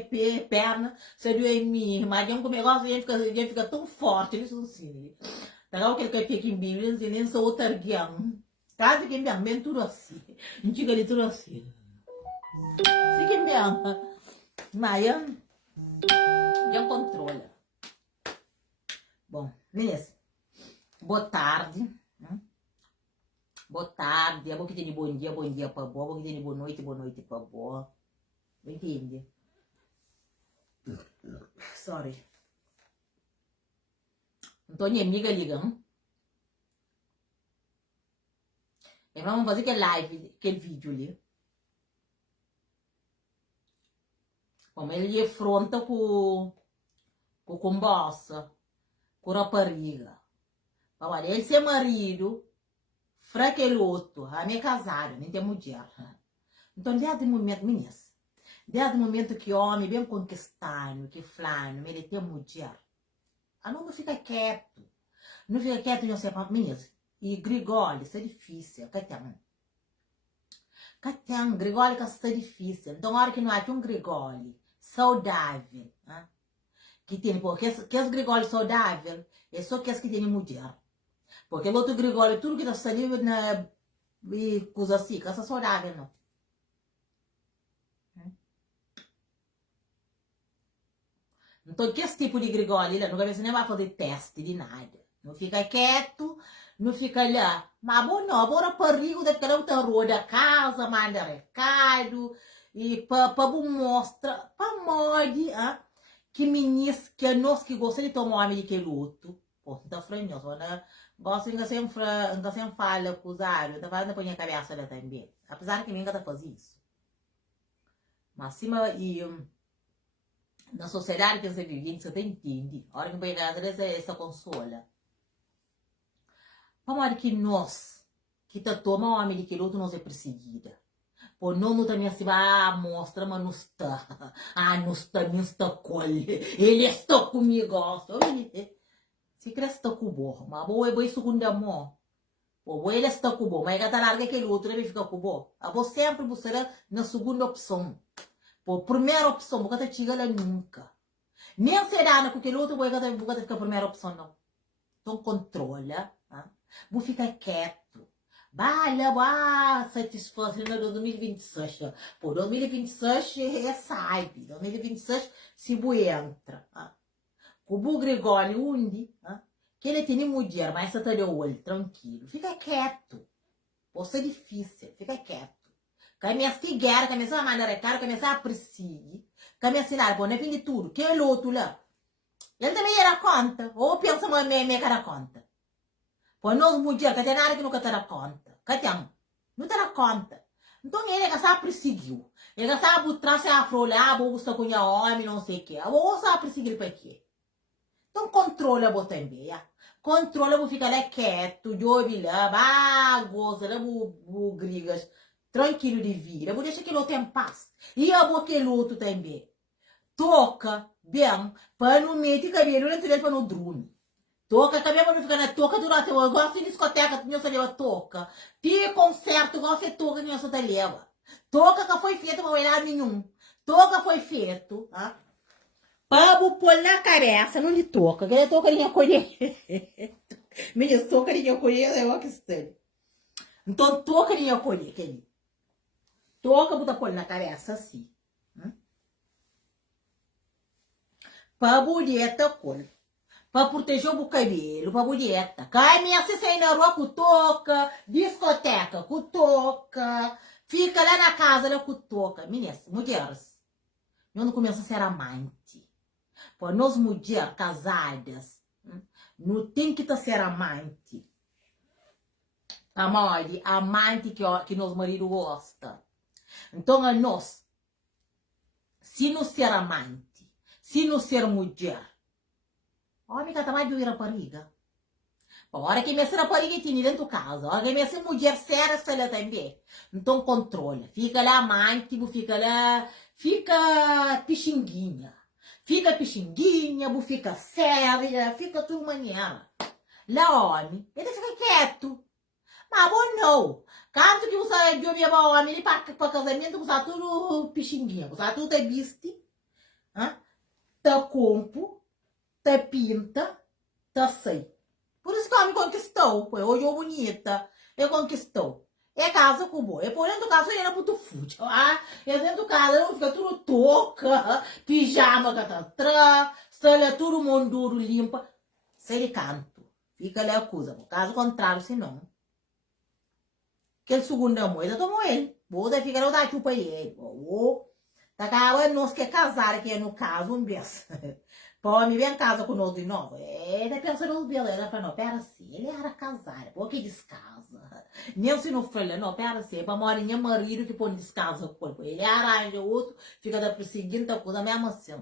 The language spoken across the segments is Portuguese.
perna, se due em mim, mas eu come negócio, ele fica tão forte, eles não assim. Tá aquele que fica em Bíblia, nem sou outra guião. Caso que me bem tudo assim. Não diga de tudo assim. Se que me mas já controla. Bom, beleza. Boa tarde. Boa tarde. É bom que tem bom dia para boa. Bom que tem boa noite para boa. Entende? Sorry. Então, minha amiga liga. E vamos fazer aquele live, aquele vídeo ali. Como ele afronta com moça, com rapariga. Olha, ele ser marido, fraqueloto, a minha casada, nem tem mulher. Então, desde o momento, meninas, desde o momento que homem bem conquistado, que flano, ele tem mulher, não fica quieto. Não fica quieto, não sei, meninas. E Grigólio, isso é difícil, Catão, Grigólio, isso é difícil. Então, a hora que não há aqui um Grigólio saudável, que tem, porque os Grigólio saudável, é só que tem mulher. Porque o outro Grigólio, tudo que tá saindo na coisa assim, que é saudável, não. Então, que esse tipo de Grigólio, ele não vai fazer teste de nada. Não fica quieto, não fica lá. Mas bom, não, agora perigo de ficar outra rua da casa, manda recado, e para mostrar, para mostrar, que meninas, que nós que gostamos de tomar homem de que luto. Pô, então, franho, gosto de sempre fala com os áreas, tá falando para minha cabeça lá também. Apesar que ninguém tá fazendo isso. Mas cima e na sociedade que você vive, você entende. A hora que vai casa essa consola. Para que nós, que tá tomando homem de que luto, nós é perseguida. Por não também se vai mostra, mas não está. Não está colhe. Ele está comigo. Se cresce está com o bom, mas boa é boa segunda mão. Boa ele está com o bom, mas cada larga aquele outro ele fica com o bom. A você sempre buscará na segunda opção. Por primeira opção, você chega lá nunca. Nem será com aquele outro, você fica a primeira opção não. Então controla, você fica quieto. Vai satisfazer no 2026. Por 2026 é sabe. 2026 se você entra. O Bu Gregório onde, que ele tem mulher, mas você tá de olho, tranquilo. Fica quieto. Você é difícil, fica quieto. Começa a guerra, começa a mandar recado, começa a perseguir. Começa a dar, bom, é fim de tudo. Que é o outro lá? Ele também era conta. Ou pensa, mas me cara conta. Pois nós mulheres, que tem nada que nunca te dá conta. Que tem? Não te dá conta. Então ele que sabe perseguiu. Ele que sabe trazer a flor, busca com o homem, não sei o que. Ou sabe perseguir para quê? Então controla você também. Controla, você fica lá quieto, de olho lá, goza, lá, grigas, tranquilo de vida. Você deixa que ele tem paz. E eu vou que luto também. Toca, bem, para não meter cabelo dentro dele para não dormir. Toca, cabelo para não ficar na toca durante o. Eu gosto de discoteca, que não se leva toca. Tem concerto, gosto de toca, que não se leva. Toca que foi feito para olhar nenhum. Toca foi feito, para pôr na cabeça, não lhe toca. Que ele toca, ele acolhe. Minha toca, ele acolhe, é uma questão. Então, toca, ele acolhe, querido. Toca, bota pôr na cabeça, assim. Para bonita, cor. Para proteger o cabelo, para bonita. Cai minha se sai na rua com toca, discoteca com toca. Fica lá na casa, lá com toca. Meninas, mulheres, eu não começo a ser amante. Por nós mulheres casadas, não tem que ser amante. Amante que nosso marido gosta. Então, a nós, se não ser amante, se não ser mulher, homem que tá mais de rapariga. A hora que me ser rapariga tem dentro de casa, a hora que me ser mulher séria, sai lá também. Então, controla. Fica lá amante, fica lá, fica pixinguinha. Fica pixinguinha, fica séria, fica tudo maneira. Lá, homem, ele fica quieto. Mas bom, não. Quando que você viu minha homem, ele para casamento, você tudo pixinguinha, você tudo é viste. Hã? Tá compro, tá pinta, tá sei. Por isso que ela me conquistou, pô. Hoje eu bonita. Eu conquistou. É casa com boa. É por dentro do casa ele era muito fútil. Ah, é dentro do casa não fica tudo touca, pijama catatrã, é tudo monduro limpa. Se ele canto, fica ali acusa. Caso contrário, se não. Aquele segundo amor, eu tomou ele. Vou daí ficar da chupa ele. Vou. Tá acabando nós que casar aqui no caso, um beijo. Pô, me vem casa com nós de novo. Ele pensa nos beleza. Ela fala, não, pera assim, ele era casado, por que descasa? Nem se não falha, não, pera assim, é pra morinha marido que põe descasa com ele. Ele arranja outro, fica da perseguindo, tá coisa mesmo assim.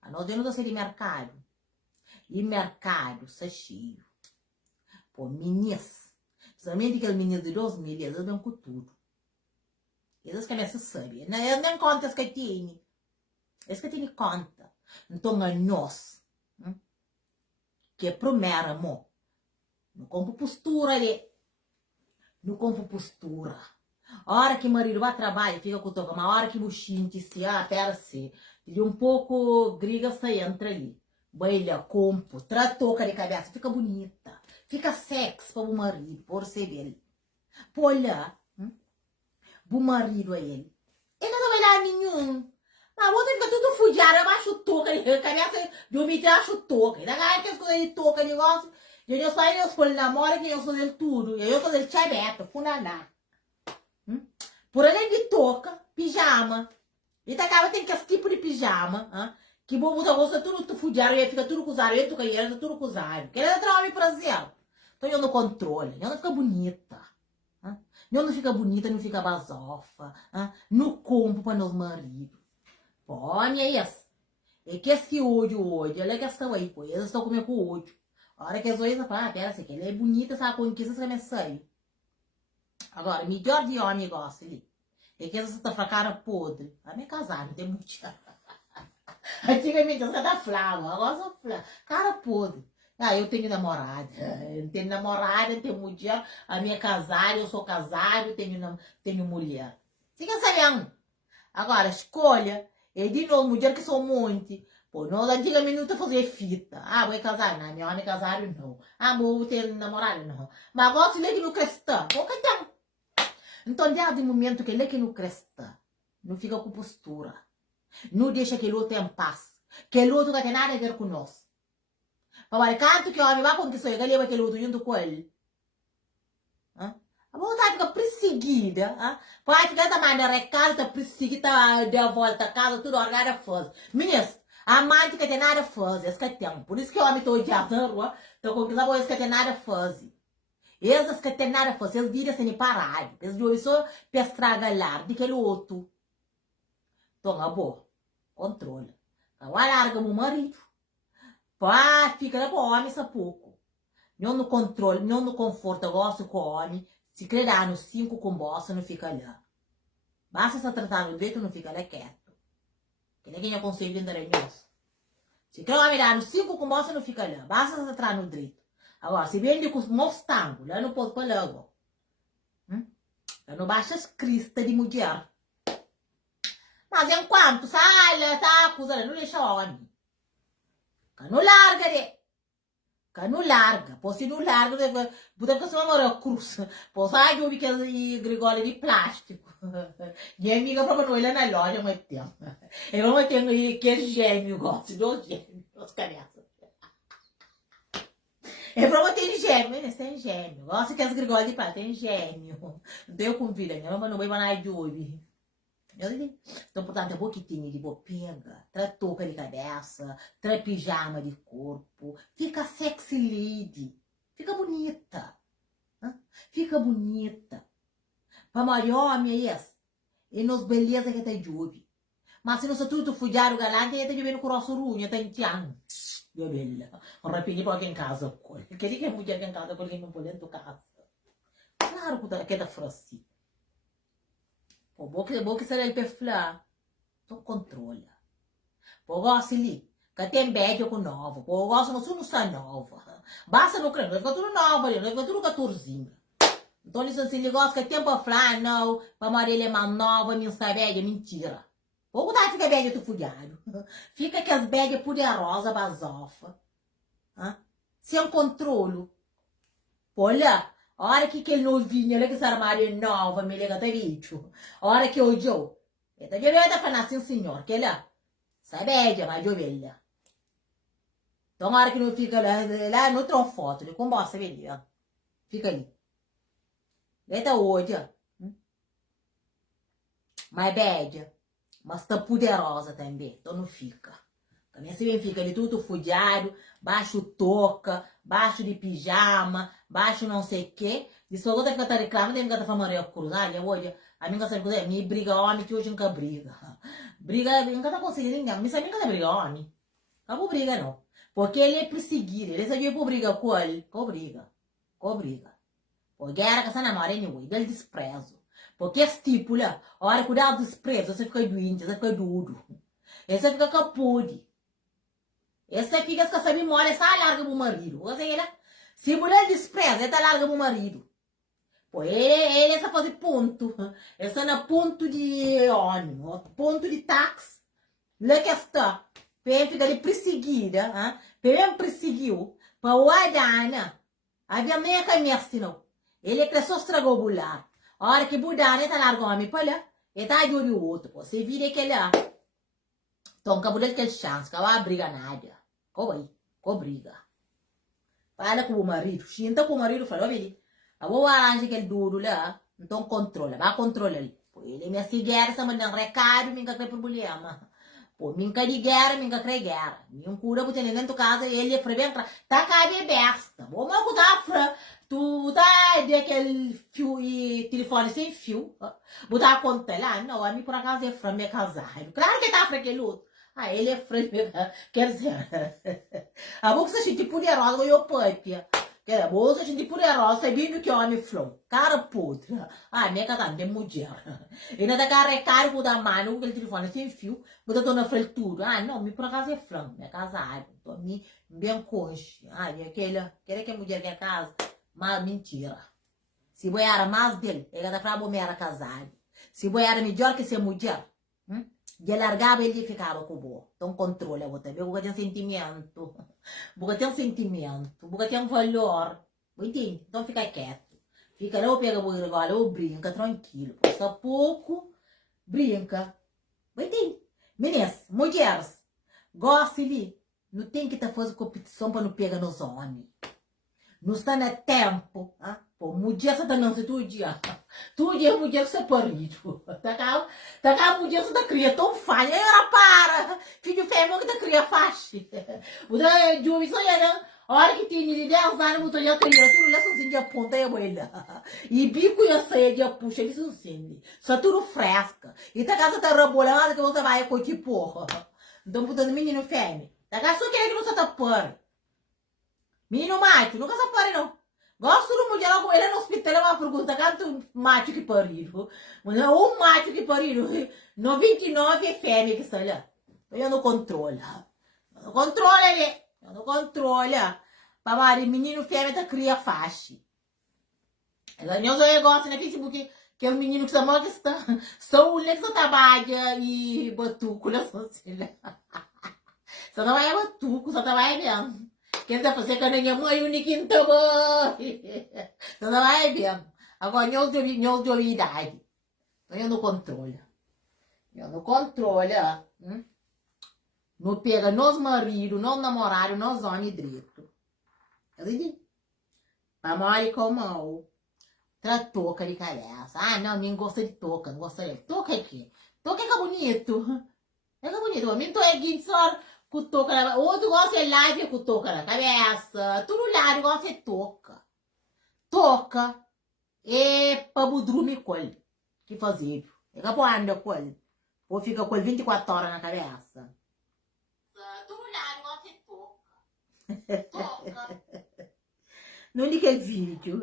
A nós não ser de mercado. E mercado, isso é cheio. Pô, meninas. Principalmente aquele menino de 2000, eles vêm com tudo. Eles que se sabem. Eles nem contam as que têm. Eles que têm conta. Então, a nós, que é primeiro, amor, não compro postura ali. Não compro postura. A hora que o marido vai trabalhar, fica com o toca. Mas a hora que o buchinho disse, pera assim, ele um pouco griga, sai, entra ali. Baila, compro, tratou de cabeça, fica bonita. Fica sexy para o marido, por ser dele. Pô, olha, o marido a ele. Ele não vai dar nenhum. A outra fica tudo fudiada, eu acho touca, cabeça de umidade, eu acho touca. E da galera que as coisas de touca, negócio, e eu só eu escolho namora, que eu sou dele tudo. E eu sou dele tchabeto, funaná. Por além de touca, pijama. E da galera tem que esse tipo de pijama, que bom muda gosta tudo fudiado, e fica tudo com os aretos, tudo com os aretos. Que ele é trauma pra céu. Então eu não controlo, eu não fica bonita. Eu não fica bonita, não fica basofa. Não compro para meus maridos. Põe isso. E que esse ódio, olha a questão aí, pô. Eles estão comendo com ódio. A hora que as coisas falam, pera, assim, que ela é bonita, essa conquista, essa mensagem. Agora, melhor de homem gosta ali. E que eles estão com a cara podre. A minha casar, não tem muito. Antigamente, as caras falavam, agora só falavam. Cara podre. Eu tenho namorada. Eu tenho namorada, tenho mulher. A minha casada, eu sou casado, tenho mulher. Fica sabendo. Agora, escolha. E de novo, mulher que sou um monte. Pô, nós antigamente não fazia fita. Vou casar, não. Minha homem casado, não. Vou ter namorado, não. Mas agora, se ele que não cristã, vou cantar. Então, desde o momento que ele que não cristã, não fica com postura. Não deixa que ele outro em paz. Que ele outro não tem nada a ver com nós. Mas canto que o homem vai conquistar, ele vai aquele outro junto com ele. A vontade fica perseguida. Pode ficar da maneira casa, tá perseguida, deu a volta a casa, tudo orgada faz. Meninas, a mãe que tem nada a fazer, esse que tem. Por isso que o homem tá odiando na rua, tá conquistando esse que tem nada a fazer. Esses que tem nada a fazer, eles viram sem parar. Eles viram só para estragar de aquele outro. Então, boa, controla. Agora larga o marido. Fica com o homem essa pouco. Não no controle, não no conforto, eu gosto com o homem. Se querer no 5 com bosta, não fica lá. Basta se tratar no direito, não fica lá quieto. Que ninguém já consegue vender isso. Se quer homem dar no 5 com bosta, não fica lá. Basta se tratar no direito. Agora, se vende com mostango, lá não pode pôr logo. Eu não baixa as cristas de mulher. Mas enquanto sai, tá acusando, não deixa o homem. Não larga, não larga. Pô, se não larga, puder fazer uma mora cruz. Pô, sai de que é Gregório de plástico. Minha amiga falou pra ele na loja, mas tem. Eu não tenho que é gêmeo, gosto de gêmeos, cabeças. Eu falou, tem gêmeo, ele tem gêmeo. Gosto que as Gregório de plástico, tem gêmeo. Então eu convido, minha mamãe não vai mais de hoje. Então, portanto, é pouquinho de pega, traz touca de cabeça, traz pijama de corpo, fica sexy lady, fica bonita, fica bonita. Para maior homem é esse, e nos beleza que tem de ouvir. Mas se não se tudo fugiar o galante, ele tem de ver no coração ruim, tem de ano. Eu bella, rapini para quem casa, porque ele quer mulher em casa, porque não pode dentro de casa. Claro que é da França. Bom que será ele perflar. Então controla. Pô, gosta ali. Que tem médio com nova. Pô, gosta não está nova. Basta no crânio. Vai ficar tudo nova ali. Vai ficar tudo 14. Então, se ele gosta que tem para falar, não. Para Marília é mais nova, minha velha, mentira. Pouco dá fica bem tu fugado. Fica que as begas poderosas basofa. Sem controle. Olha, a hora que aquele novinho, olha que essa armário nova, me liga até bicho. A hora que eu eu tá de olhada para assim, senhor, que lá, sabe, mas de ovelha. Então, a hora que não fica lá no tronfoto, ele com bosta, beleza. Fica ali. Eita hoje, mas bad, mas tá poderosa também, então não fica. Também se bem fica ali tudo fudiado, baixo touca, baixo de pijama, baixo não sei o quê. Diz que eu fica tá reclamando, tem que tá falando Maria Cruz, hoje, a minha sabe coisa, me briga homem que hoje nunca briga. Briga, nunca tá conseguindo ninguém, mas sabe nunca tá briga homem. Não briga não. Porque ele é perseguido, ele sabia por briga com ele, com briga. Porque era que essa namora anyway, del desprezo. Porque estipula, a hora que dá o desprezo, você fica doente, você fica duro. Você fica capude. Essa fica que essa memória, essa larga pro marido. Ou seja, se mulher despreza, ela larga pro marido. Pô, ele essa fazer ponto. Essa na ponto de ônibus, ponto de táxi. Lá que está. Ele fica ali perseguida, ele perseguiu. Para o Adana. Havia meia caminhada, não. Ele cresceu, estragou o bular. A hora que o Budana tá largando o homem para lá, ele tá de olho o outro. Você vira que ele então, acabou de ter chance, que ela briga nada. Como aí? Com briga. Fala com o marido. Senta com o marido, fala, olha, a boa arranja aquele duro lá, então controla, vai controlar ele. Pô, ele me seguir, se mandar um recado, minha tem problema. Pô, minha de guerra, minha crê guerra. Minha cura, porque ninguém tu casa, ele é bem tá cabe besta. Bom, mas tu tá tu tá de aquele fio e telefone sem fio. Botar a conta lá, não, a mim por acaso é fra, minha casado. Claro que tá fra aquele outro. Ele é fra, quer dizer, a boca se sente poderosa, eu pâpia. Que a bolsa gente poderosa, é bem que homem flow. Cara podre. Minha casada é mulher. E não tá carregado com da mano, com aquele telefone sem fio, botou na frente tudo. Não, me por acaso é frango, minha casada. Tô me bem conche. Aquele que é mulher da casa. Mas mentira. Se boi era mais dele, ele tá falando que era casado. Se boi era melhor que ser mulher, de largava ele ficava com o bom. Então controla, você vê, porque tem sentimento. Porque tem sentimento, porque tem valor. Entende? Então fica quieto. Fica lá, pega o regalo, ou brinca, tranquilo. Passa pouco, brinca. Entende? Meninas, mulheres, gosta ali. Não tem que estar fazendo competição para não pegar nos homens. Não está no tempo. Pô, mulher você tá não, se tu dia. Tu dia mulher que você parido. Tá cá, mulher você tá cria tão falha. Era para. Filho feio que tá cria faixa. O da Júlio só era. A hora que tinha de 10 anos, eu tô já criando. Tu lá sozinho de aponta e a boelha. E bico ia sair de puxa ele sozinho. Só tudo fresca. E tá casa tá rebolando que você vai com tipo. Então, botando menino feio. Tá cá só querendo que você tá pare. Menino macho, nunca se pare não. Gosto do mulher, ele no hospital é uma pergunta, quanto macho que pariu? Um macho que pariu, 99 é fêmea que está lá. Eu não controlo. Não controla ele. Eu não controla. Para menino fêmea tá cria faixa. Eu gosto no Facebook que é o menino que são que está. São o que só trabalha e batuco na sociedade. Só trabalha batuco, só trabalha mesmo. Quem tá fazendo que minha mãe única também. Então não vai bem. Agora, nós de idade. Então eu não controlo. Eu não controlo. Não pega nos maridos, nos namorados, nos homens direito. Entendeu? A mãe com mal. Tra touca de cabeça. Não, mim gosta de touca, não gosta de touca é que? Touca é que é bonito. É que é bonito. Mim tô aqui só com touca na cabeça. Outro gosta de live com touca na cabeça. Todo lado gosta de touca. Touca é para budrume com ele. Que fazer? É que anda com ele. Ou fica com ele 24 horas na cabeça. Todo lado gosta de touca. Touca. Não liga vídeo.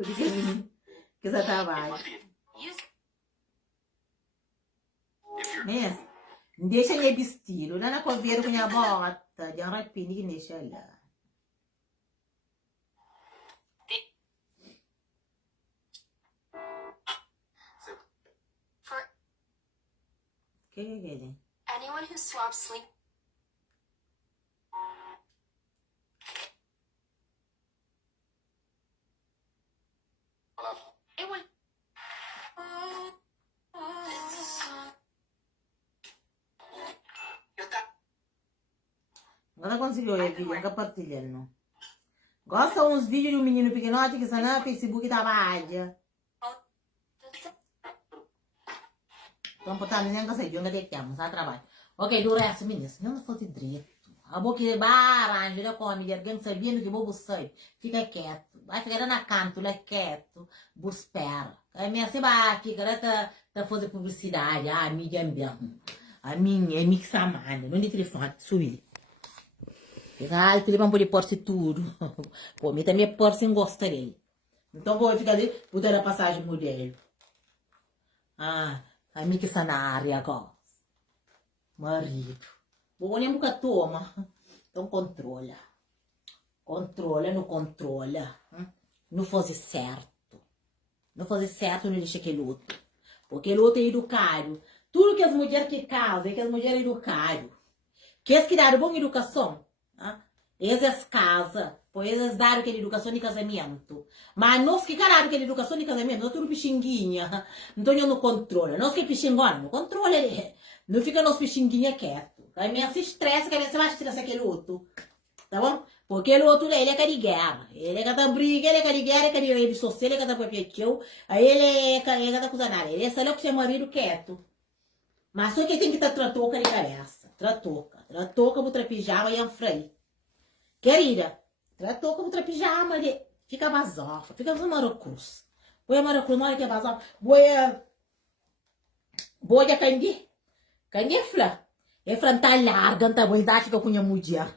Que você trabalha. Né? Deixa ele vestido. Lá na coveira com a bota. De arrepende que deixa lá. Que é ele? Anyone who swaps sleep. It would. Agora conseguiu ver vídeo, nunca partilhando. Gosta uns vídeos de um menino pequenote que está no Facebook da Bahia. Então, portanto, nem que sei de onde é que estamos, a trabalho. Ok, do resto, meninas, não fosse direito. A boca de baranja, já come, alguém sabendo que vou sair. Fica quieto. Vai ficar na canto, lá quieto. Espera. A minha se vai ficar, tá fazendo publicidade. A mídia ambiente. A minha é mixamana. Não de telefone, subir. Ah, o telefone pode pôr-se tudo. Pô, me também pôr-se em gosta dele. Então, vou ficar ali, vou dar a passagem modelo. Ah, a minha que está na área agora. Marido. Vou nem nunca toma. Então, controla. Controla, não controla. Não faz certo. Não faz certo, não deixa que luta. Porque luta é educado. Tudo que as mulheres que casam, que as mulheres educado. Que as que dão boa educação. Eles casam, pois eles dão aquela educação de casamento. Mas nós que dão aquela educação de casamento, nós tudo pichinguinha. Então eu não controla. Nós que pixingona, não controla. Não fica nos pichinguinha quieto. A minha se estressa, que a minha se vai estressar aquele outro. Tá bom? Porque ele outro, ele é que de guerra. Ele é que tá briga, ele é que de guerra, ele é que de rede social, ele é que tá papeteu. Aí ele é que tá coisa nada. Ele é só que seu marido quieto. Mas só que tem que estar tratoca de cabeça. Tratoca. Tratoca, botar pijama e anfrei. Querida, tratoca, botar pijama. Fica basofa. Fica fazendo marocruz. Boa marocruz, na hora que é basofa. Boa candy. Candy flá. É franta larga, tá bom? Ainda fica com a mulher.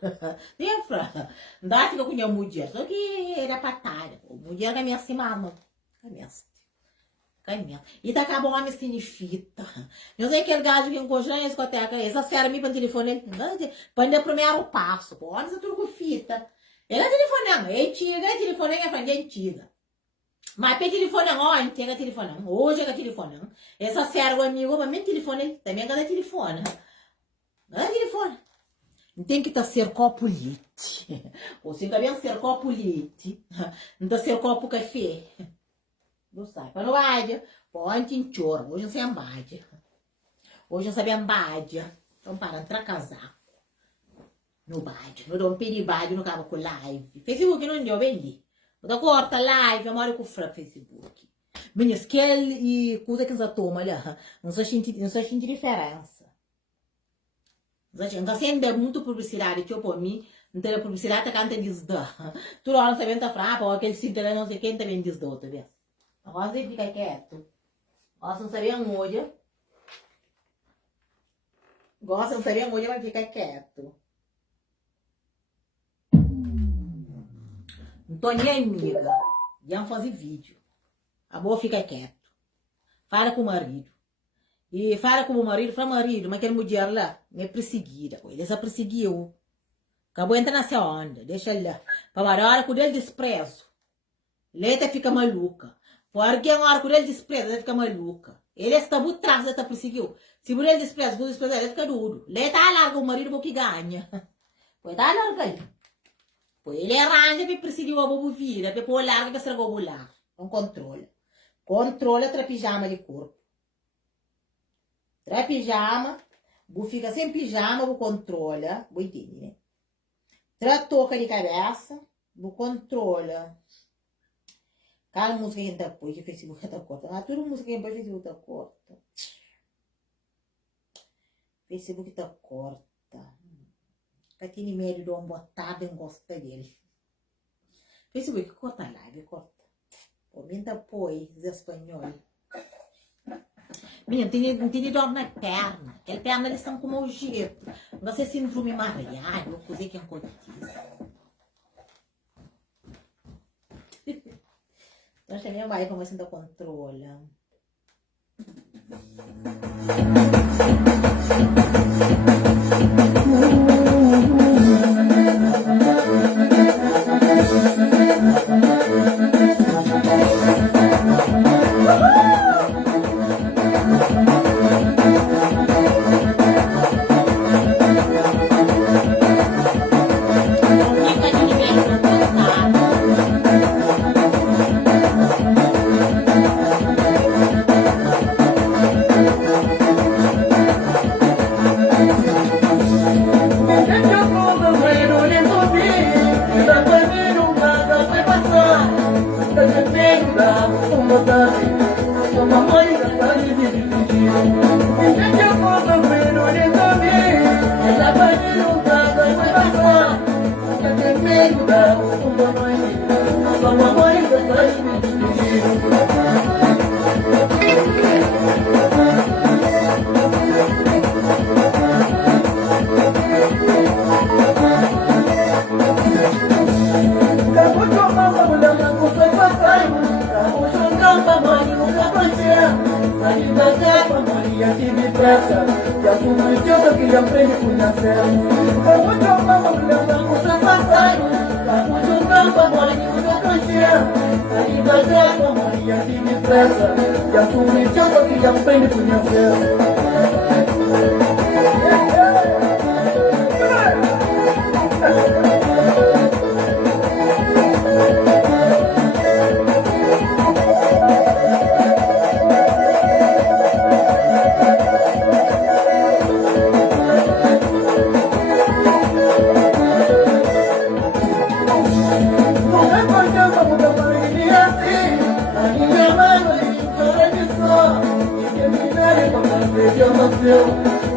É franta. Ainda fica com a mulher. Só que era patada. Mulher é minha cima, e tá acabou a minha fita. Eu sei que aquele gajo que encontrou na discoteca, essas caras me para telefone, para ir primeiro passo, pô, olha essa tudo com fita. Ela telefonando, é antiga, é telefone, é frente antiga. Mas para telefone ontem, é telefone, hoje é telefone. Essa série o amigo, mas meu telefone, também é telefone. Não é telefone. Tem que estar cercado a polite. Ou se também cercado a polite, não está cercado a café. Não sai. Para não vai, pode enxorra. Hoje não sei embade. Hoje não sabe embade. Então, para entrar casaco. No bade. Não dou um peribade, não acaba com live. Facebook não deu bem ali. Não corta live, eu moro com o Facebook. Meninas, que e coisa que você toma, olha. Não se sente diferença. Não sente muito publicidade que eu por mim. Não tem publicidade, tá cantando isso. Tudo hora sabendo tá fraco, aquele cinto não sei quem também diz do, tá vendo? Agora você fica quieto. Gosta não sabia onde. Gosta não sabia onde, mas fica quieto. Então, minha amiga, vamos fazer vídeo. A boa fica quieto. Fala com o marido. E fala com o marido, fala marido, mas aquele mulher lá me perseguida. Ele já perseguiu. Acabou de entrar nessa onda, deixa ele lá. Para a hora que ele desprezo. Leta fica maluca. Porque a hora que ele despreza, ele fica maluca. Ele está muito atrás, ele está perseguiu. Se por ele despreza, ele fica duro. Ele tá larga o marido porque ganha. Pois tá larga ele. Pois ele arranja para perseguir o bobo vira, para pôr larga para estragar o lar. Então controla. Controla a pijama de corpo. Tra pijama, vou ficar sem pijama, vou controla. Vou entender, né? Tra toca de cabeça, vou controla. Cada música que a gente põe, que o Facebook está corta. Mas toda música que a gente põe, o Facebook está corta. Facebook está corta. Catine médio de uma botada, eu gosto dele. Facebook corta a live, corta. Comenta põe, os espanhóis. Menina, tem dor na perna. Aquela perna, eles são como o jeito. Você síndrome mareado, coisa que é um cotizo. Então, também vai para você dar controle.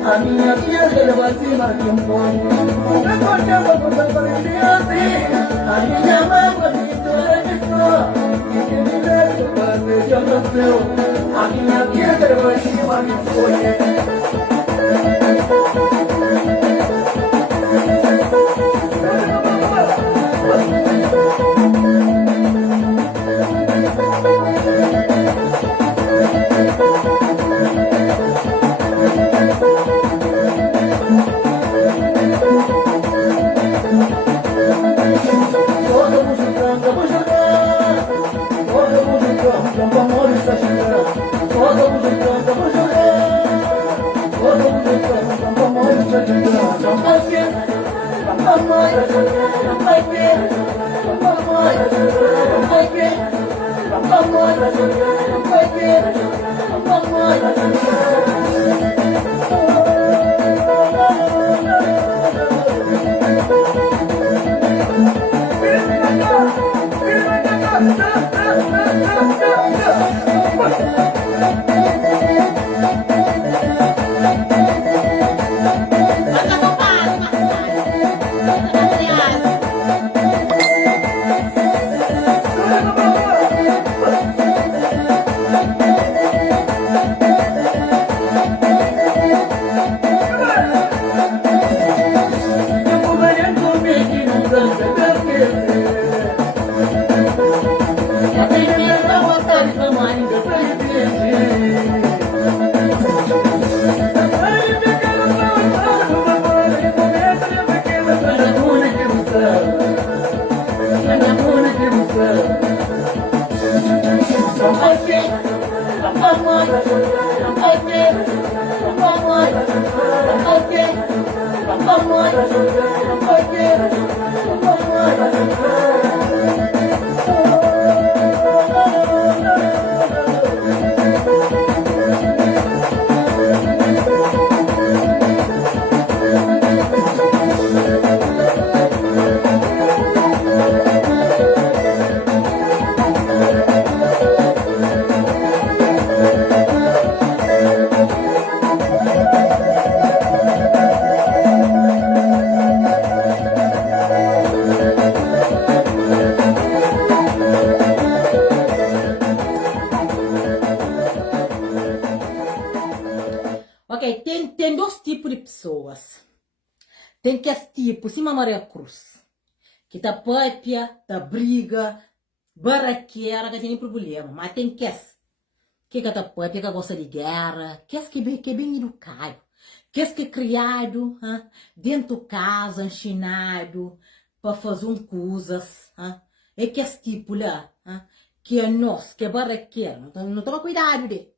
A minha filha vai se matar um pouco. Eu tô chamando por tanto de assim. A minha mãe vai me chorar de só. E que me leve para ver já nasceu. A minha filha vai se matar um pouco. Ok, tem dois tipos de pessoas. Tem que esse tipo, cima Maria Cruz, que tá papia, tá briga, barraqueira, que tem nem problema. Mas tem que tá papia, que gosta de guerra, que é bem educado, que é criado dentro de casa, ensinado, para fazer coisas. É que esse tipo lá, que é nós, que é barraqueira, não toma cuidado de,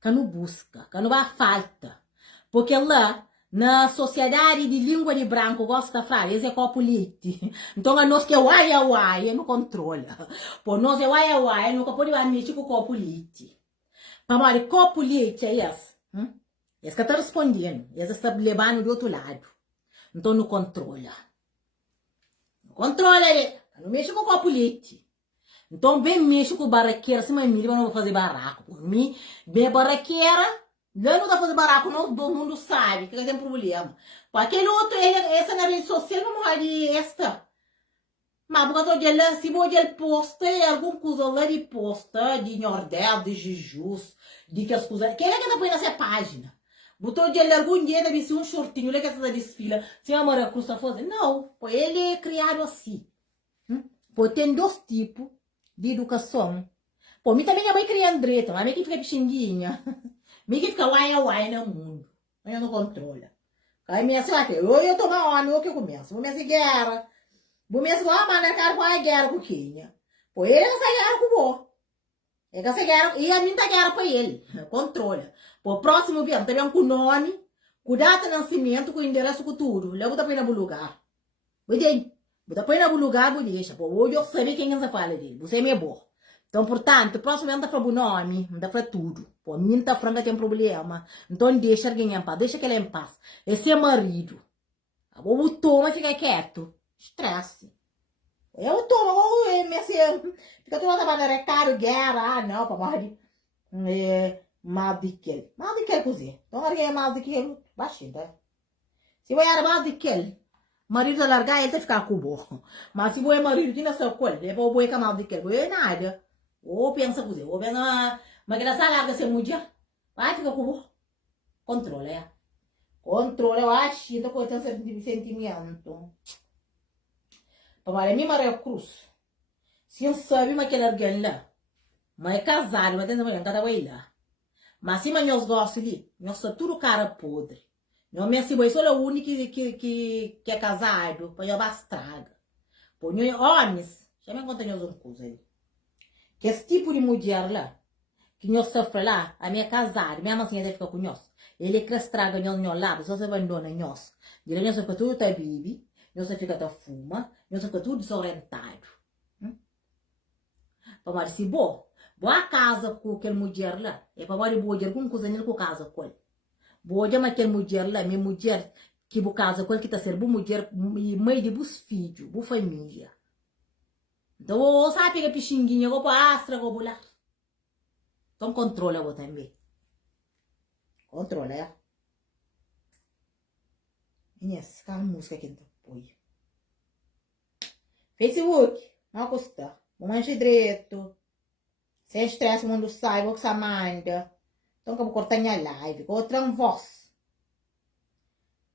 que não busca, que não vai falta. Porque lá, na sociedade de língua de branco, gosta de falar, esse é copo leite. Então, nós que é uai, não controla. Por nós é uai, nunca pode mexer com o copo leite. Mas copo leite é esse. Esse que está respondendo. Esse está levando do outro lado. Então, não controla. Não controla, não mexe com o copo leite. Então, bem mexe com barraqueira, se mas não vou fazer barraco. Por mim, bem barraqueira, não tá fazendo barraco, não, todo mundo sabe que tem problema. Para aquele outro, essa na rede social, vamos lá de esta. Mas por causa dele, se você posta, alguma coisa lá de posta, de Nordeste, de Jejus, de que as coisas. Quem é que tá põe nessa página? Botou de ele algum dia, deve ser um shortinho, ele que essa desfila. Se a Maria Cruz tá fazendo. Não, ele é criado assim. Pô, tem dois tipos de educação. Pô, mim também minha mãe cria Andreta, mas mim que fica pixinguinha. Mim que fica uai no mundo. Mas não controla. Aí minha senhora, eu tô uma homem, o que eu começo? Vou me guerra. Vou me seguir, mas cara, qual é a guerra com quem? Pô, ele não sai guerra com o vô. Ele não sai guerra, e a mim tá guerra pra ele. Controla. Pô, próximo bem, também com o nome, com data de nascimento, com endereço, com tudo. Levo tá pra ir no lugar. Entende? Vou tá pra ir no lugar, vou deixar. Pô, hoje eu sei quem você fala dele. Você é meu bom. Então, portanto, próximo ano tá falando o nome, não tá falando tudo. Pô, a menina tá franca tem problema. Então, deixa alguém em paz, deixa que ela em paz. Esse é marido. O toma fica quieto. Estresse. Eu tomo, fica toda a maneira, caro, guerra, não, pra morrer. Mal de que cozer. Então, alguém é mal de que, baixinho, tá? Se vai era mal de que, marido largar, ele tem que ficar com o burro. Mas se você é marido que não é seu coelho, ele vai ficar mal de que, você nada. Ou pensa cozer, ou pensa, mas que essa larga se muda, vai ficar com o burro. Controla, é. Controla, eu acho que eu tenho sentimento. Para mim, Maria Cruz, se não sabe mais que ele alguém lá, mas é casado, mas tem também cada vez lá. Mas se nós gostamos de, nós somos tudo cara podre. Não me assim, só o único que é casado, para eu bastraga. Por nós homens, já me conta nós uma coisa aí. Que esse tipo de mulher lá, que nós sofre lá, a minha casada, minha mãe deve ficar com nós. Ele que estraga nós lá, só se abandona nós. Ele nós fica tudo tá bibi, nós fica tá fuma, nós fica tudo desorientado. Para mais se boa casa com aquele mulher lá, é para mais boa com coisa com casa com ele. Boa de aquele mulher lá, minha mulher que boa casa com ele que tá sendo boa mulher e mãe de bus filho, boa família. Então, sabe que pichinguinha, eu vou astra, eu vou lá. Então, controla eu também. Controla, é? Inês, qual a música que tu põe? Facebook, não custa. Vou direito. Sem estresse, o mundo sai, vou que você manda. Então, eu vou cortar minha live. Eu vou voz.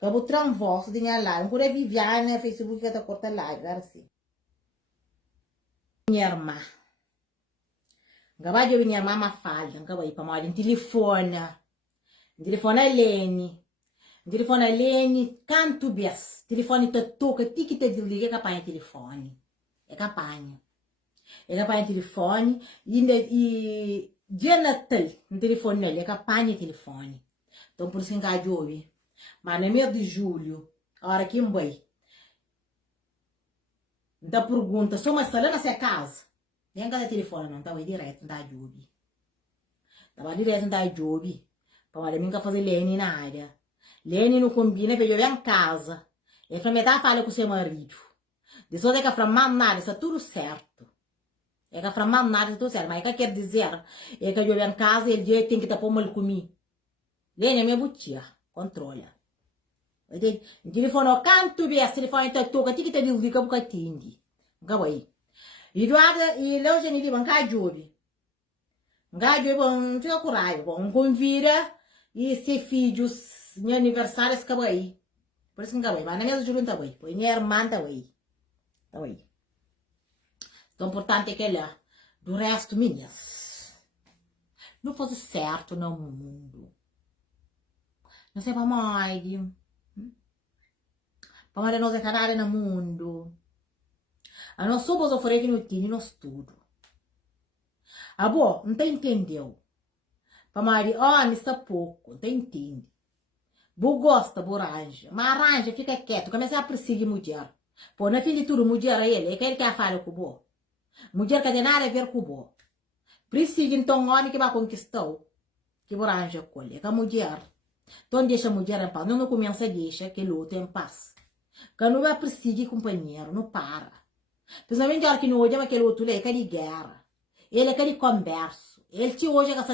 Eu vou voz de minha live. Eu vou viver no Facebook que eu vou cortar live, agora sim. Minha irmã. Acabei de ouvir minha irmã uma falha. Acabei para morrer em telefone. Em telefone a Lene. Em telefone a Lene. Canto bes. Telefone te toca. Tique te desliga. É capaz de telefone. É capaz. É capaz de telefone. E dia Natal. No telefone dele. É capaz de telefone. Então por isso que eu ouvi. Mas no mês de julho. A hora que eu vou. Então pergunta, só uma sala nessa casa? Nem cada telefone não, estava direto, não dá job. Estava direto, não dá job. Para mim, que fazer Lene na área. Lene não combina, porque eu venho em casa. Ele falou, metade fala com o seu marido. Depois é que eu falo, nada, está tudo certo. É que eu falo, nada, está tudo certo. Mas o que quer dizer? É que eu venho em casa e ele tem que estar por mal comigo. Lene é minha butia, controla. O telefone canto bem, o telefone tá toca, tem que ter de ficar um bocadinho. Acabou aí. Eduardo, e lá hoje ele vai cá job. Cá job, fica com raiva. Bom, convida e se filhos, meu aniversário, acabou aí. Por isso que acabou aí. Mas na minha juro não tá aí. Pois minha irmã tá aí. Tá aí. Então, importante é que lá, do resto, meninas, não fosse certo no mundo. Não sei pra mais. Para nós é canare no mundo. A nós somos oferecer que não tem nós tudo. A boa, não entendeu. Para Mari, me está pouco, não entende. Bo gosta, bo arranja. Mas arranja, fica quieto, começa a perseguir mulher. Pô, na fim de tudo, mulher é ele que quer falar com o bo. Mulher que tem nada a ver com o bo. Persegue então o homem que vai conquistar, que bo arranja colhe, é que a mulher. Então deixa a mulher em paz, não começa a deixar que o outro em paz. Quando vai perseguir companheiro, não para. Principalmente a hora que não olha aquele outro lá, é que de guerra. Ele é que de converso. Ele te hoje tá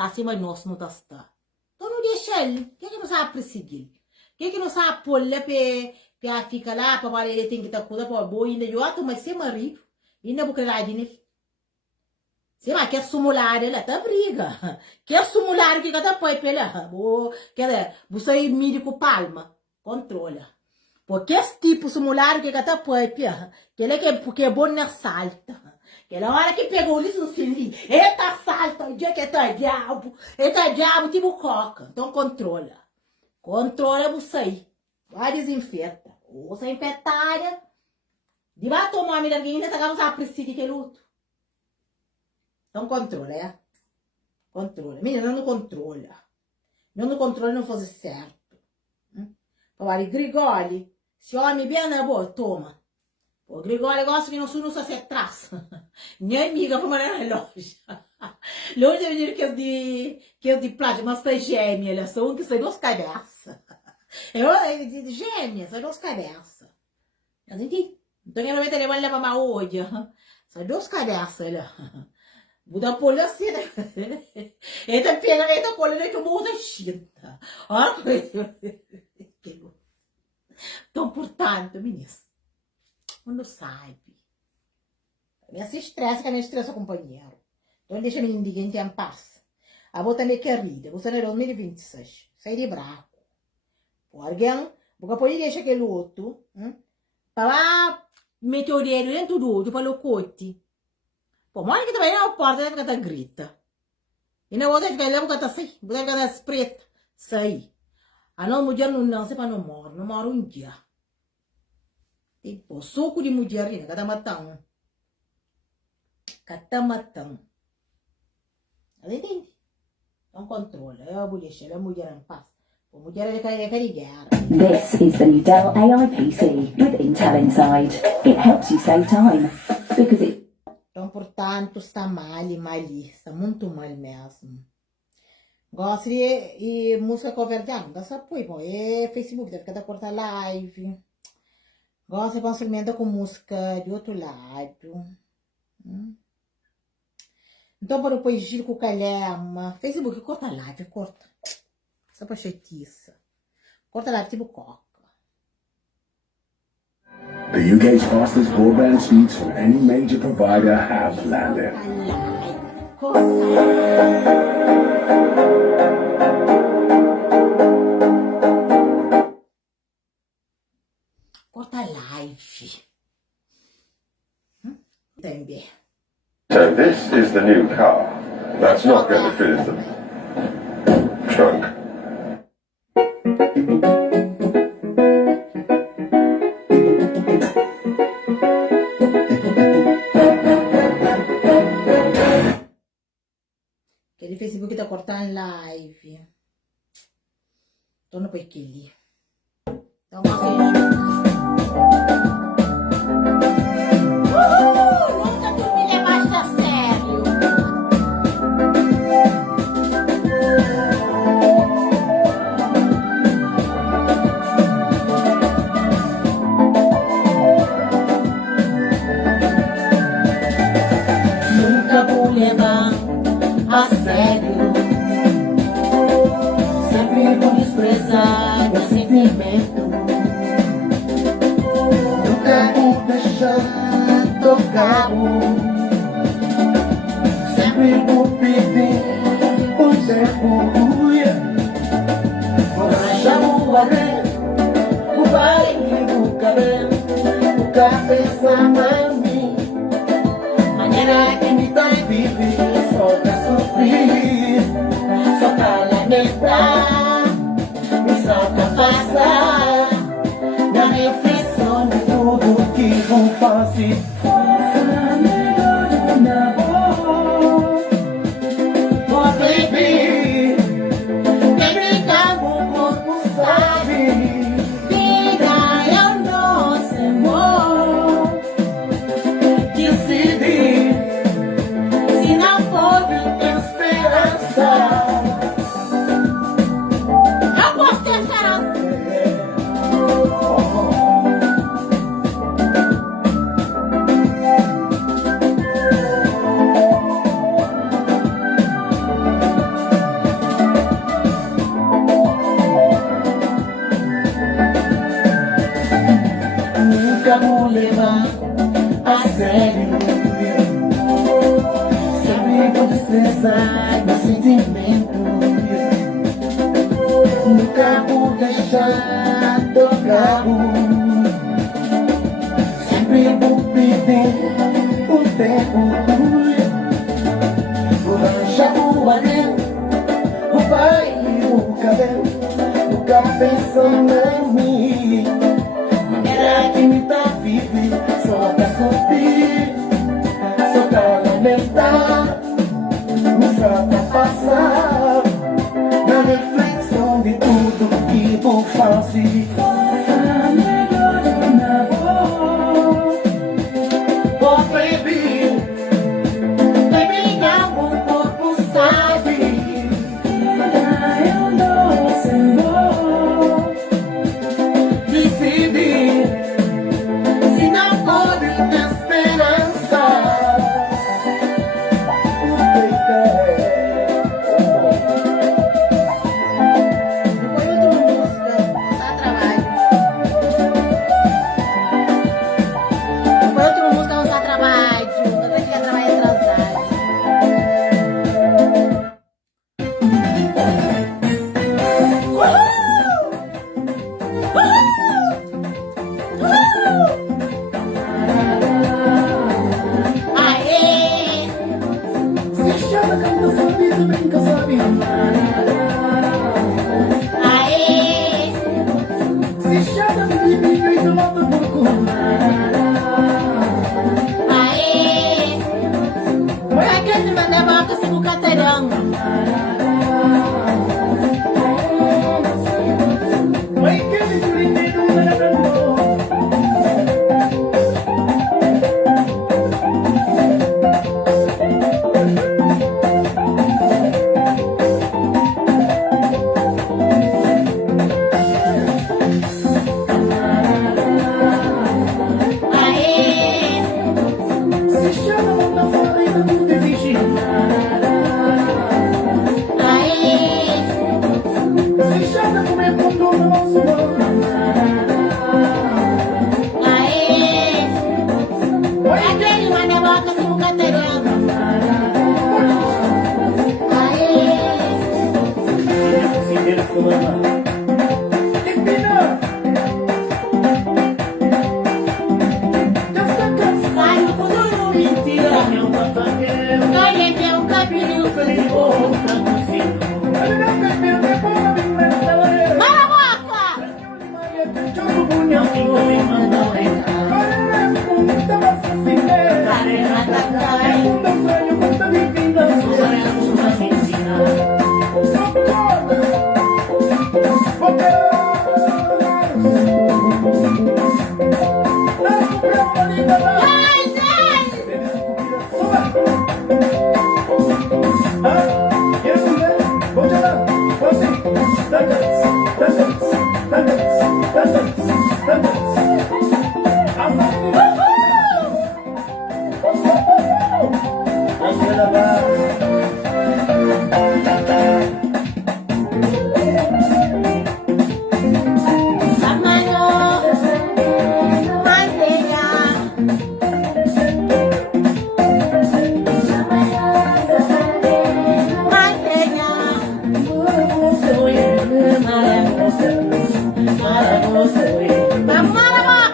acima de nós, não tá. Então não deixa ele. O que é que não sabe perseguir? O que é que não sabe pôr lá pra ficar lá, pra ele tem que estar coisa pra boa, ainda eu ato, mas sem marido. Ainda vou criar nele. Sei lá, quer simular ele, tá briga. Quer simular que cada põe pra ele. Quer dizer, você é médico palma. Controla. Porque esse tipo simular que está põe, que ele é porque é bom na salta. Que na hora que pegou isso no cilindro, eita salta, o dia que tá diabo, tipo coca. Então controla. Controla você aí. Vai desinfeta. Ou se infectada. De vai tomar a minha alguém ainda tá a precisa que luto. Então controla, é? Controla. Menina, não controla. Não controla, não faz certo. Fala, Grigoli, se homem bem na boa, toma. O Grigoli gosta que não sou se atrás. Minha amiga foi mandar na loja. Longe de venir que é de plástico, mas foi gêmea, elas são que são duas cabeças. De gêmeas, são duas cabeças. Eu entendi. Então, eu vou levar ela para hoje. São duas cabeças, olha. Vou dar polha assim, né? Eita, pena, eita, polha, que eu vou dar chita. Olha, então, portanto, meninas, não sabe. Me se estressa, que me estressa o companheiro. Então, deixa me ninguém em paz. A volta me querida, você é 2026. Sai de braco. Alguém, porque pode deixar aquele outro, para meteorito dentro do outro, para o cote. Pô, mãe que também não porta, deve ficar grita. E não vou ficar lá, porque tá assim, vou ficar espreta. Sai. A não mulher não se para não mora um dia. Tipo, suco de mulher, né? Cada matão. Ela entende? Não controla. Eu vou deixar a mulher em paz. A mulher é carregar. This is the new Dell AI PC with Intel inside. It helps you save time because it. Então, portanto, está mal, está muito mal mesmo. Gosto de música convergente, gosto de apoio, bom, é Facebook, deve ficar cortar live. Gosto de consumir com música de outro lado. Então, para depois giro com o calhama, Facebook, corta live, corta. Só para chatiça. Corta live tipo coca. The UK's fastest broadband speeds from any major provider have landed. Corta live. Entende? So this is the new car. That's not going to fit in the trunk. Aquele Facebook tá cortando live. Tô no pequili. Então, nunca tu me levaste a sério. Nunca vou levar a sério. Sempre vou desprezar meu sentimento. Nunca vou deixar tocar. Sempre vou pedir um tempo. Vou deixar o aré, o baile, o cabelo, o cabeça a mim. Maneira que me dá vive, só pra sofrer, só pra lamentar, e só pra passar na reflexão de tudo que vou fazer. Oh baby, vem brincar com o corpo, sabe? Vida é o nosso amor. Decidi, se não for, tem esperança. Eu posso ter esperança. Nunca vou levar a sério. Sempre vou desprezar meu sentimento. Nunca vou deixar tocar. Sempre vou pedir um tempo. Vou arranjar o anel, o baile, o cabelo, o café. muita vive só pra sofrer, só pra lamentar, só pra passar na reflexão de tudo que vou fazer. Oh baby, baby, não, o corpo sabe. Eu não sei, decidi, se não pode ter esperança. Foi outra música, tá trabalho. Foi outra música, não tá trabalho. Não vai ficar trabalho atrasado. Aê! Se chama canta sabe, brinca sabe. Aê! Se chama bibi feito lata porco. Aê! Pra que te manda boca se o caterão? Vai que me brinde do nada. Aê! Se chama na farina do desiste. Aê! Se chama comer fundo no nosso banco. Aê! Pra que ele manda boca se o caterão? Aê! Se eles comandam. Empina. Sai no futuro, mentira. Olha que é um capilinho feliz. Para a boca! Arena da cai. Ai, gente! La mano, mantega. Mantega. Vamos para a boca! La mano, mantega.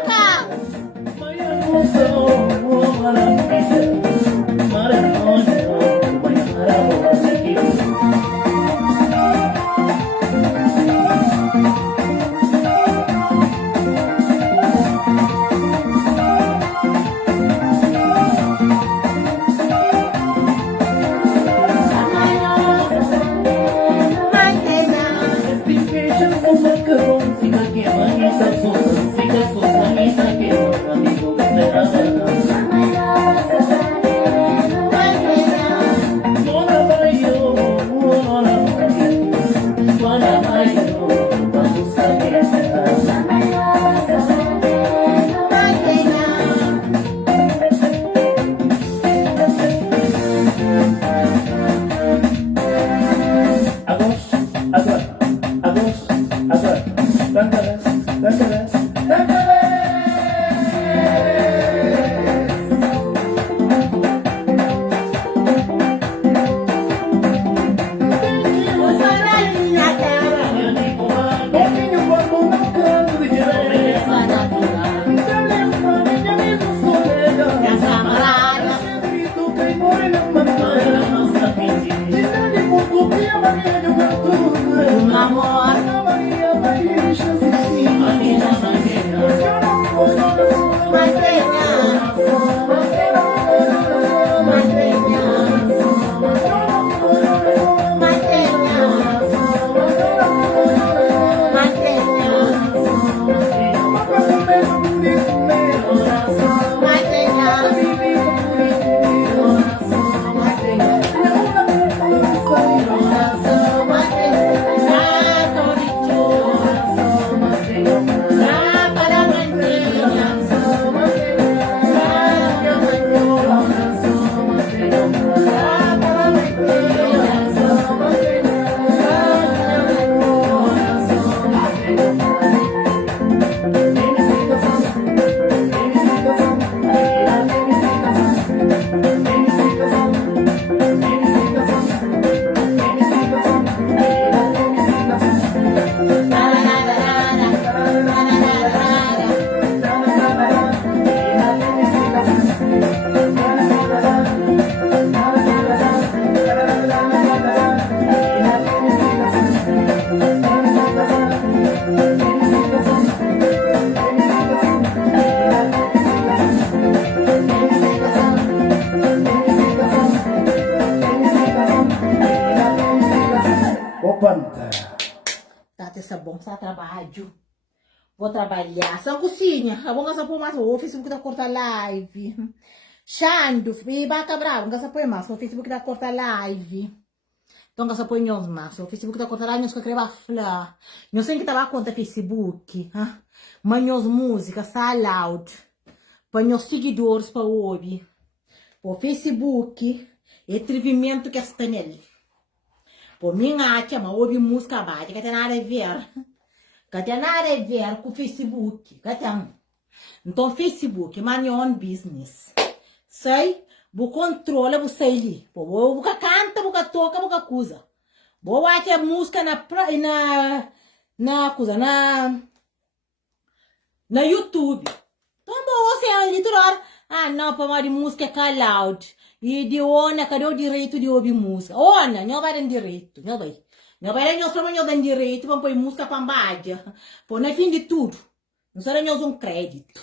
Amor, Maria, Maria, chance sim. bom, está trabalho. Vou trabalhar. Só cozinha. Eu vou gastar por mais. O Facebook tá corta live. Xando. E baca bravo. Gastar por mais. O Facebook tá corta live. Então gastar por nós mais. O Facebook tá corta live. Nós que escreva flá. Nós tem que trabalhar conta Facebook. Mas nós música está loud. Para nós seguidores para ouvir. O Facebook. É atrevimento que está nele. Por mim, acha, mas ouvir música baixa. Que tem nada a ver. Que tem nada a ver com o Facebook. Que tem. Então, Facebook, man your own business. Sei? Você controla, você ali. Você canta, você toca, você acusa. Você acha música na YouTube. Então, você ali toda hora. Ah, não, para de música é loud. E de ona, cadê o direito de ouvir música? Ona, não vai dar direito. Não vai. Não vai dar direito para pôr música para baixo. Por no fim de tudo. Não será um crédito.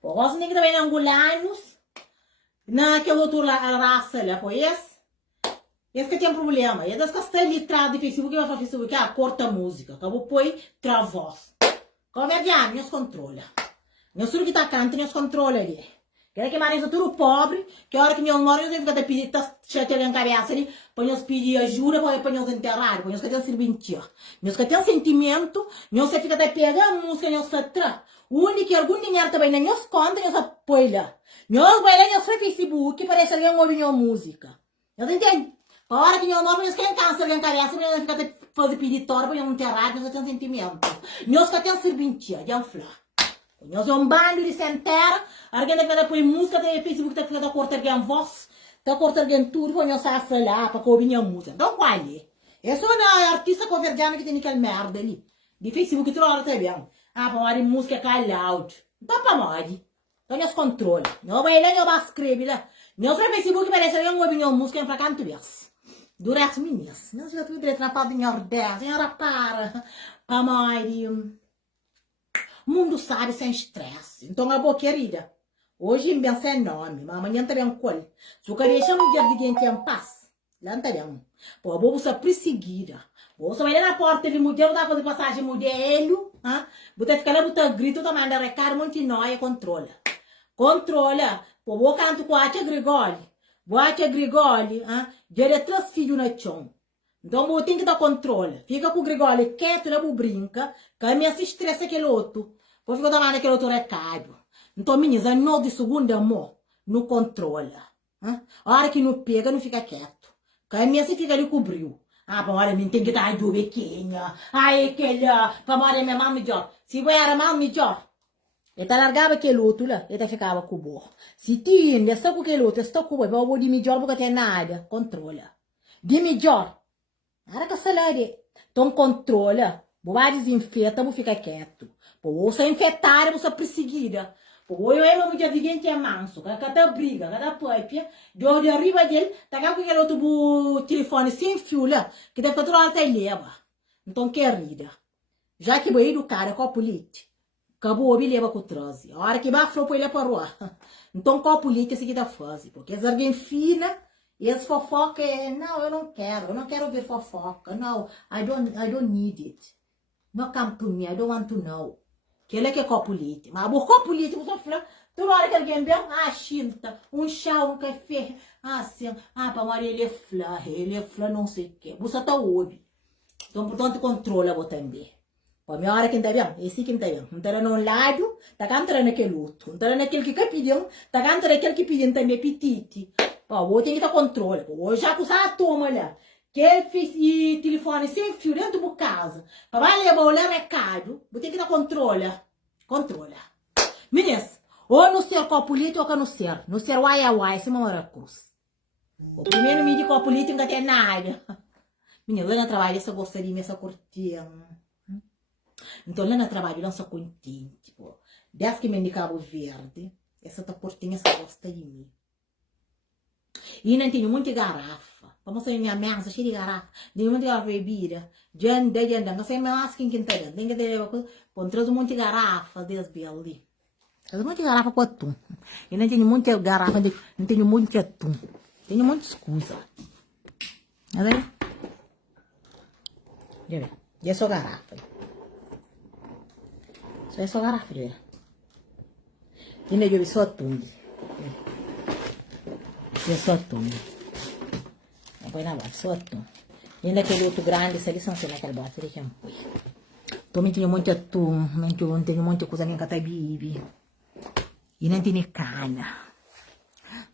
Por você tem que também angolanos. Naquele outro raça lá, pois esse que tem problema. E das que está litrado de Facebook, vai fazer Facebook, corta a música. Acabou põe travas. Converdiano, nós controla. Nós tudo que está cantando, nós controla ali. Quer que mais tudo pobre, que a hora que nós morremos, nós ficamos pedindo, tá chateando a cabeça ali, para nós pedir ajuda, para nós enterrar, para nós que tem serventia. Nós que tem sentimento, nós fica até pegar a música, nós fatra. O único que algum dinheiro também, nós conta, nós apoia. Nós vai lá, nós faz Facebook, parece alguém ouve a música. Nós entende? A hora que nós morremos, nós queremos câncer a cabeça, nós fica até fazer pedir tora, para nós enterrar, nós tem sentimento. Nós que tem serventia, de falar. Nós é bando de sentar, alguém deve pôr música do Facebook, tá cortar alguém voz, tá cortar alguém tudo, para nós falar, para ouvir a música. Então, qual é? Eu sou uma artista converdiana que tem aquela merda ali. De Facebook, toda hora tá bem. Para de música é loud. Então, para morrer. Então, nós controla. Não vai lá, não vai escrever lá. Nós no Facebook, parece que alguém ouve a música, para canto vez. Durante as meninas. Nós já tudo direito na parte de ordem. Senhora, para morrer. O mundo sabe sem estresse. Então, a boa querida, hoje bem sem nome, mas amanhã também é col. Se o cara deixa no dia de gente em paz, lá não também. Pô, a boa você perseguida. Você vai lá na porta de mulher, não dá fazer passagem modelo, você fica lá, você grita, você manda recado, muito nóia, controla. Controla. Pô, vou canto com a tia Grigoli. A tia Grigoli, já é 3 filhos na chão. Então, você tem que dar controle. Fica com o Grigoli quieto, lá, brinca, que a minha se estressa aquele outro. Vou ficar tomando aquele outro recado. Então, meninas, não de segunda amor, não controla. A hora que não pega, não fica quieto. Que a minha se fica ali cobriu. Para hora mim tem que dar de bequinha. Aquele, para hora minha mãe melhor. Se eu era mal melhor. Ele largava aquele outro lá, ele ficava com o burro. Se tinha, está com aquele outro, está com o burro, eu vou de melhor porque tem nada. Controla. De melhor. Ara que salário. Então controla. Vai desinfeta, vou ficar quieto. Você infectar, você perseguida. Eu não dia de gente é manso. Cada briga, cada poipia. De arriba dele, tá com aquele outro telefone sem fio lá, que deve toda hora leva. Então querida, já que vou educar com a política, acabou a leva com o troço. A hora que vai afro ele para rua. Então com a política se que tá fácil, porque se alguém fina. E as fofoca não, eu não quero ver fofoca, não, I don't need it. Não come to me, I don't want to know. Que ele é copo político, mas o copo político, você fala, toda hora que alguém vê, chinta, chá, café, assim, para Maria ele é flá, não sei o que, você tá ouve. Então, portanto, controla você também. Para minha hora que não tá bem, esse que não tá bem, não tá no lado, tá cantando naquele outro, não tá naquele que pediu, tá cantando naquele que pediu também petite. Vou ter que dar controle. Hoje já usar a toma lá. Que ele fez telefone sem fio dentro da casa. Para levar o recado. Vou ter que dar controle. Controla. Meninas, ou no ser com a política ou no ser. No ser uai, se mamara cruz. O primeiro me com a política não tem nada. Meninas, lá no trabalho, essa gostaria, essa curtia. Então, lá no trabalho, não sou contente. Tipo, desde que me indicava o verde, essa tá portinha, essa gosta de mim. E não tenho muita garrafa. Vamos ver minha mesa cheia de garrafa. Tenho muita garrafa de bebida. Janda. Não sei mais quem está dentro. Tem que ter um monte de garrafa desde ali. Traz muita garrafa com atum. E não tenho muita garrafa, não tenho muito atum. Tenho muita escusa. Tá vendo? Já vê. Já sou garrafa. Isso é só garrafa, né? Ainda eu vi só tunde. Isso é só tunde. Não põe na base, só tunde. Ainda aquele outro grande, se eles são sem naquele bate, ele quer põe. Também tinha muito atum, tinha muita coisa que eu bibi. E não tinha cana.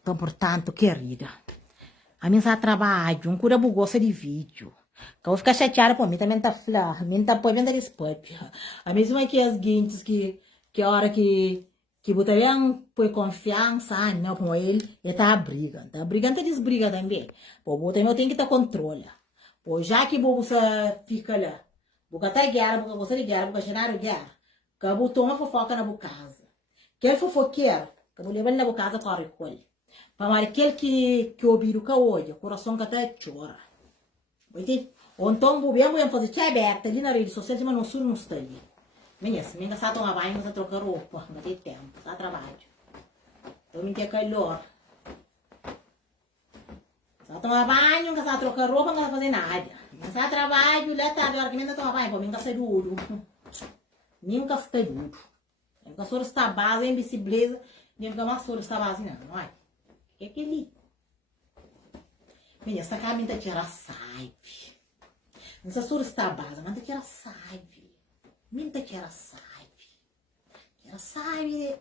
Então, portanto, querida, a minha está trabalho, um cura gosta de vídeo. Que eu vou ficar chateada por mim, também tá flá, mim tá põe vendo respeito. A mesma que as guintes que a hora que botariam por confiança, não com ele tá brigando. Tá brigando, desbriga também. Pô, botar eu tenho que ter controle. Pô, já que você fica lá, boca tá guerra, boca você de guerra, boca cenário guerra, que botou uma fofoca na boca casa. Quer fofoqueiro, que eu levo ele na boca casa para recolher. Para mar aquele que ouviu que hoje, o coração que até chora. Entende? Ou então, vou fazer tia aberta ali na rede social, mas não sou não está ali. Meninas, minha só toma banho, mas trocar roupa, não tem tempo, só trabalho. Então, me tem calor. Só toma banho, não só trocar roupa, não fazer nada. Mas só trabalho, lá tarde, a hora que me toma banho, para mim está duro. Nunca está duro. Nunca sou está base, em bicicleta, nunca mais sou está base, não é? Que é aquele? Menina, essa caminha tá tirando saive. Não sei se está base, mas tá tirando saive. Menina, tá tirando saive. Tira saive.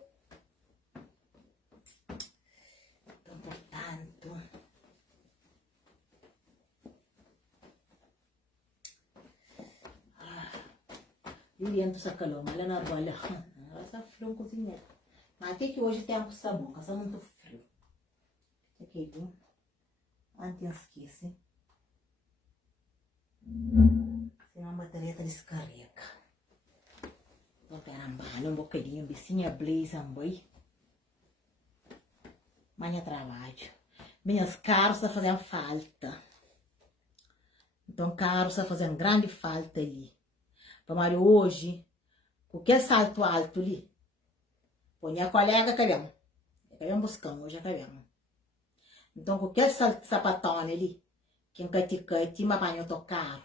Então, portanto. Juliano sa calor, mas ela não arbolha. Ela está frio cozinhar. Mas até que hoje tem um sabão, que está muito frio. Aqui, viu? Antes esquece. Senão a bateria descarrega. Vou pegar um bocadinho, um bicinho blaze, boi. Manhã trabalho. Minhas caros está fazendo falta. Então, caros está fazendo grande falta ali. Para Mário hoje, qualquer salto alto ali. Põe a colega, cabemos. Cabemos buscando, hoje é cabemos. Então, qualquer sapatão ali, quem cati, me apanha o carro,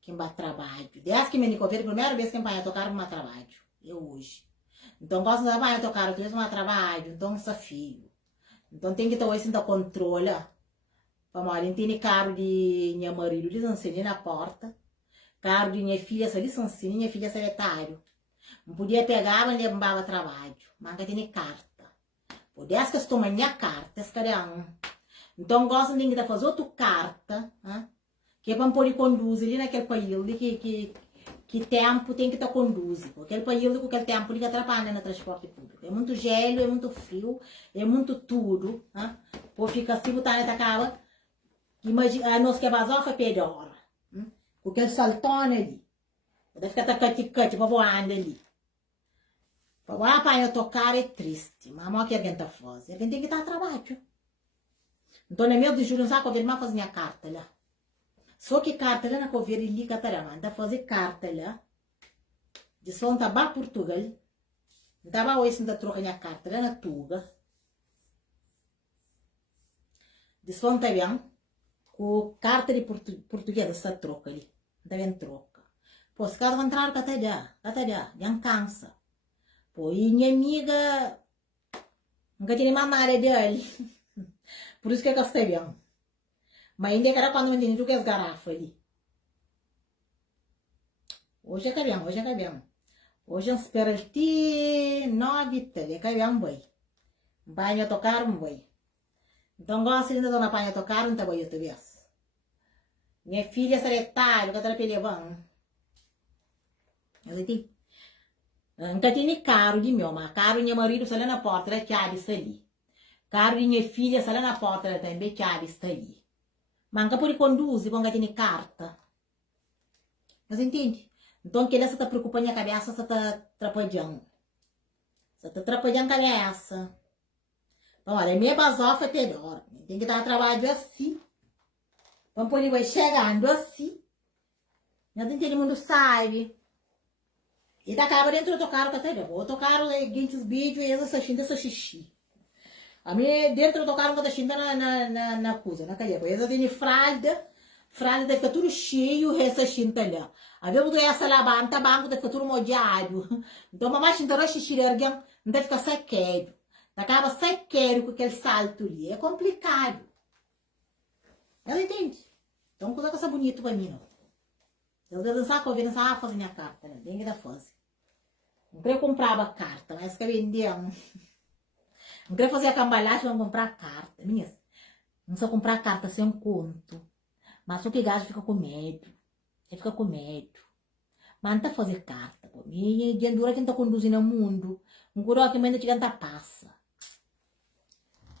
quem vai trabalho. Desde que me nicoveram, a primeira vez que me apanha o carro, me trabalho. Eu hoje. Então, gosto de apanhar o carro, outra vez me trabalho. Então, desafio. Então, tem que ter esse controle. Para Mário, tem carro de minha marido, eles ensinam na porta. Carro de minha filha, eles ensinam, minha filha é secretário. Não podia pegar, mas levava trabalho. Mas não tem carta. Por desde que estou minha carta, então gosto de fazer outra carta, que é para poder conduzir ali naquele país, que tempo tem que estar conduzir. Aquele país com aquele tempo ele atrapalha no transporte público. É muito gelo, é muito frio, é muito tudo. Por ficar assim, botar na acaba, imagina, nós que é vazão foi pior. Com aquele saltone ali. Deve ficar cati-cati para voando ali. Para o apanhar tocar é triste, mas o que alguém está fazendo? Alguém tem que estar a trabalho. Então, no mês de julho, não sabe que eu fazer minha carta lá. Só que carta lá, não ver ali, Catarina, fazer carta lá. De som tá para Portugal. Não vai hoje não trocar minha carta lá na Tuga. De som tá bem. Com carta de português, essa troca ali. Não tá bem troca. Pô, se cada entrar, já cansa. Pô, e minha amiga nunca tinha mais nada dele. Por isso que eu gostei bem. Mas ainda era quando eu entendi o que é as garrafas ali. Hoje é bem, hoje é bem. Hoje eu espero ele 9 tele, que é um boi. Banho tocar um boi. Então gosto ainda de uma banho tocar um boi outra vez. Minha filha é secretária, que eu trabalhei levando. Eu entendi. Nunca tinha carro de meu, mas carro de meu marido saiu na porta, a chave está ali. Carro de minha filha saiu na porta, também a chave está ali. Mas nunca pode conduzir, porque nunca tem carta. Você entende? Então, que ela está preocupando a cabeça, você está atrapalhando. Você está atrapalhando a cabeça. Então, olha, minha basofa é pior. Tem que estar trabalhando assim. Então, por vai chegando assim. Não tem todo mundo sabe. E acaba dentro do carro que até deu. O carro é guintes vídeo e eles assistindo essa xixi. A minha dentro do carro que tá assistindo na coisa, na cadeia. Eles têm fralda deve ficar tudo cheio, assistindo ali. Avevo tu essa lá, anta banco da futuro modiado. Então, mamãe, se não xixi alguém, não deve ficar sequeiro. Acaba sequeiro com aquele salto ali. É complicado. Ela entende? Então, coisa essa bonita pra mim, não. Eu vou dançar com a Vênus, fazer minha carta, né? Bem que da fase. Não queria comprar a carta, mas que vendia. Não queria fazer a cambalhagem, vamos comprar a carta. Minha, não só comprar a carta sem conto. Mas só que gajo fica com medo. Ele fica com medo. Mas não tá fazer carta. E de endura quem tá conduzindo o mundo. Um coroa que ainda te passa.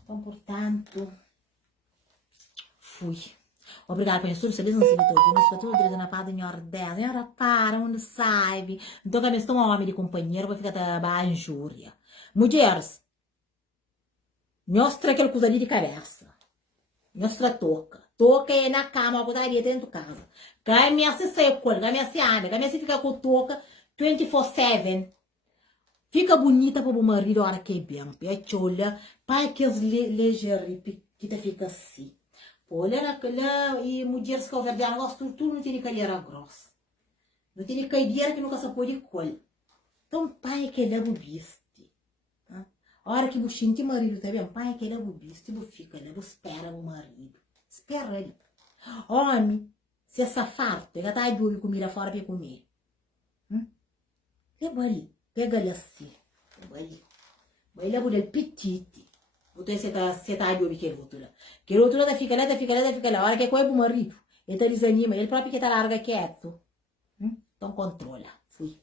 Então, portanto, fui. Obrigada por isso, vocês não se todinho, mas foi tudo direito na paz da senhora 10. Senhora, para, onde sai? Então, que a minha um homem de companheiro vai ficar da injúria. Mulheres, mostra aquele coisa ali de cabeça. Mostra toca. Toca é na cama, a putaria dentro de casa. Cai minha se seca, cai minha se anda, cai minha se fica com toca 24/7. Fica bonita para o marido a hora que é bem. Pede olha, pai que as legeiros que te fica assim. Olha naquela e mulheres que houver de negócio, tudo não tem carreira grossa. Não tem carreira que nunca se pode colher. Então, pai que ele é bobiste. A hora que você sente marido, tá vendo? Pai que ele é bobiste, você fica, ele espera o marido. Espera ele. Homem, se é safado, pega tá de comida fora para comer. Leva ali, pega ele assim. Leva ali. Vai levar ele petite. Você tá de olho que ele voltou lá. Que ele voltou lá, fica lá. A hora que é com o marido, ele tá desanima, ele próprio que tá larga quieto. Então controla. Fui.